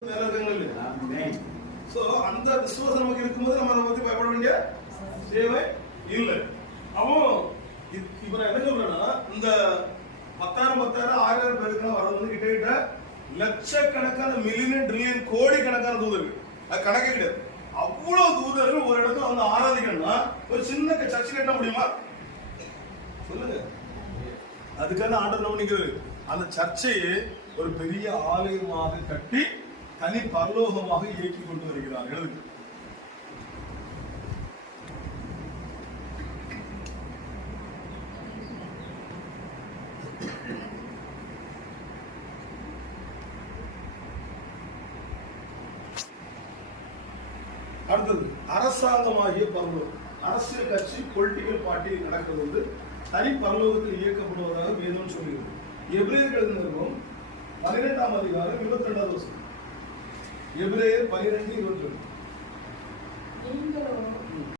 அந்த விசுவாசம் நமக்கு இருக்கும்போது நம்ம அதை பத்தி பயப்பட வேண்டிய தேவை இல்லை. அவன் இப்ப நான் என்ன சொல்றேன்னா, இந்த 10,000 10,000 பேருக்கு வர்றது கிட்ட லட்சக்கணக்கான மில்லியன் ட்ரில்லியன் கோடி கணக்கான தூதர்கள், அது கணக்கே கிடையாது. அவ்வளவு தூதர்கள் ஒரு இடத்துல வந்து ஆராதிக்கணும்னா ஒரு சின்ன சர்ச்சை கட்ட முடியுமா சொல்லுங்க? அதுக்கான ஆண்டர் கவனிக்கிறது. அந்த சர்ச்சையை ஒரு பெரிய ஆலயமாக கட்டி தனி பரலோகமாக இயக்கி கொண்டு வருகிறார்கள். அடுத்தது அரசாங்கமாகிய பரலோகம். அரசியல் கட்சி பொலிட்டிக்கல் பார்ட்டி நடக்கிறது வந்து தனி பரலோகத்தில் இயக்கப்படுவதாக வேதம் சொல்லுகிறது. எபிரேயர்கள் 12ஆம் அதிகாரம் 22வது வசனம். எபிரேயர் 12:22.